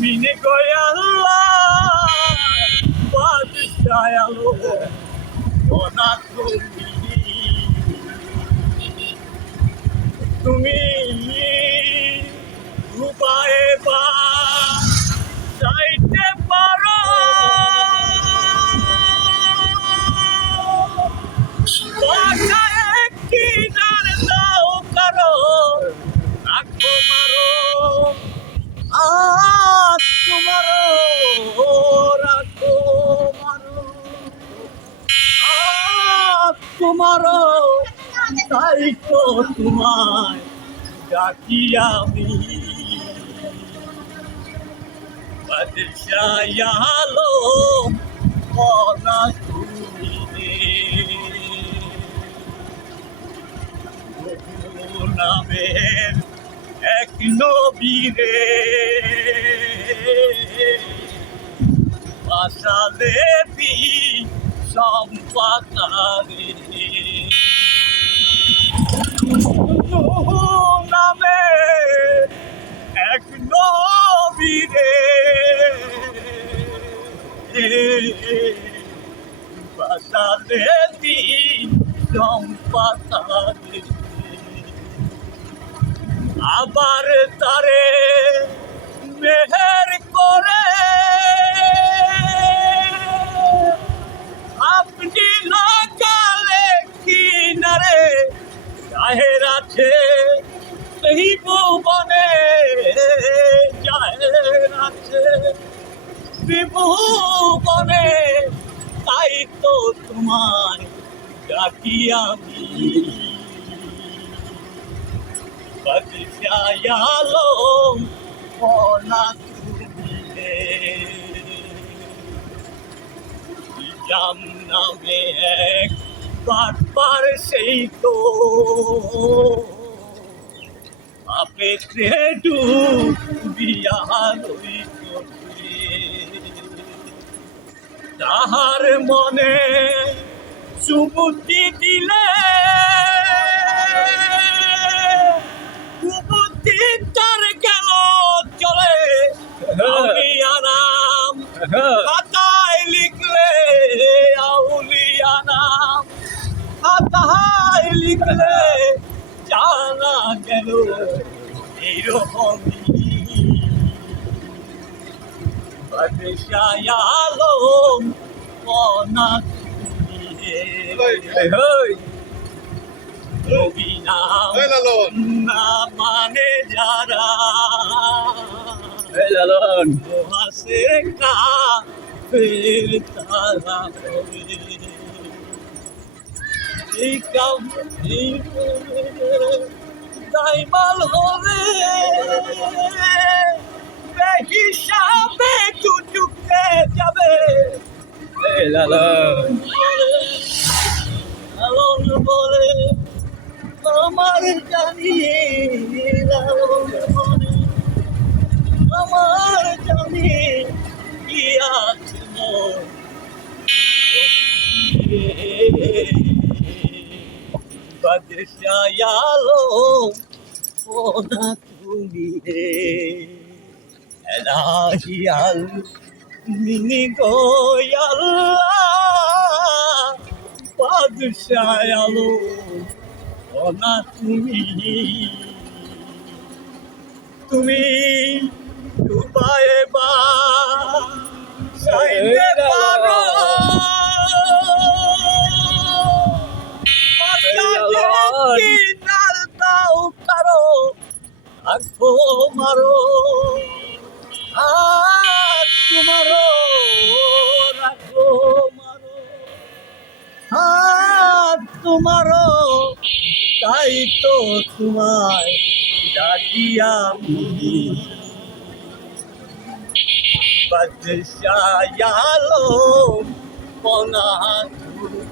মিনে গয়াল্লা বাদশায়ালো ওনা তুমি রূপায় বা চাইতে পারো বাসায় কি নার দাও কারো আখো মারো তোমারো রাখো মারো তোমারো তাই তো তোমায় ডাকি আমি বাদশাহ আলম ওনা তুমি নামের এক নবীরে আসালে বি সম্পাতারে নামে এক নবীরে আসালে বি সম্পাতারে আবার তারে মেহের করে আপনি লাগালে কিনারে জাহের আছে সেই ভুবনে জাহের আছে বিভুবনে তাই তো তোমার ডাকি আমি বাদশাহ আলম ওনা তুমি জাম নামে এক বারবার সেই তো আপে ডুবিয়া রইত তাহার মনে সুবুদ্ধি দিলে তার গেল চলে আউলিয়া নাম খাতায় লিখলে আউলিয়া নাম খাতায় লিখলে জানা গেল এইরকমই বাদশাহ আলম ওনা তুমি না মানে যারা হাসে কাফের তারা এই কাম দাইমাল হবে হিসাবে চুচুকে যাবে লালন বলে আমার জানি আমার জানি কি আছে বাদশাহ আলম ওনা তুমি এলাহি আল মিনি গোয়াল্লাহ বাদশাহ আলম ওনা তুমি তুমি ডুবায় বা চাইতে পারো কিনার দাও কারো আখো মারো তোমারো রাখো মারো তোমারো তাই তো তোমায় ডাকি আমি বাদশাহ আলম ওনা তুমি